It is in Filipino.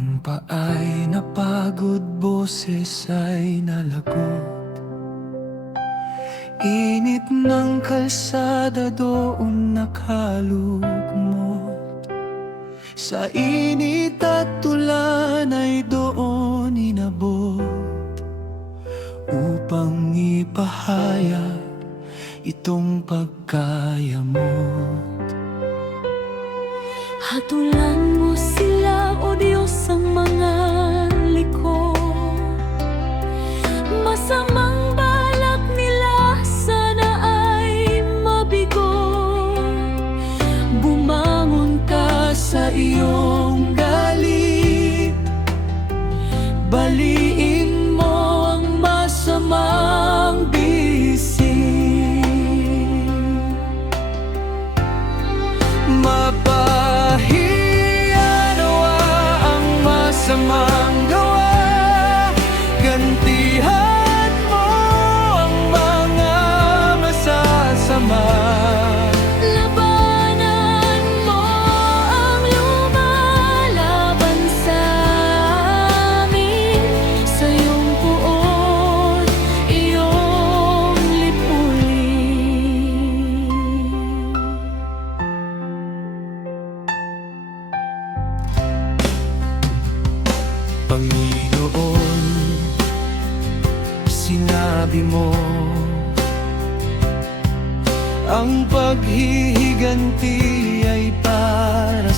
Ang paay napagod, boses ay nalagot. Init ng kalsada doon nakalugmot. Sa init at tulan ay doon inabot, upang ipahayag itong pagkayamot. Hatulan mo sila, O Diyos, ang mga liko. Masamang balak nila sana ay mabigo. Bumangon ka sa iyong galit, baliin mo ang masamang bisig. Masamang gawa, gantihan mo ang mga masasama. Labanan mo ang lumalaban sa amin. Sa iyong puot, iyong lipunin. Panginoon, sinabi mo, ang paghihiganti ay para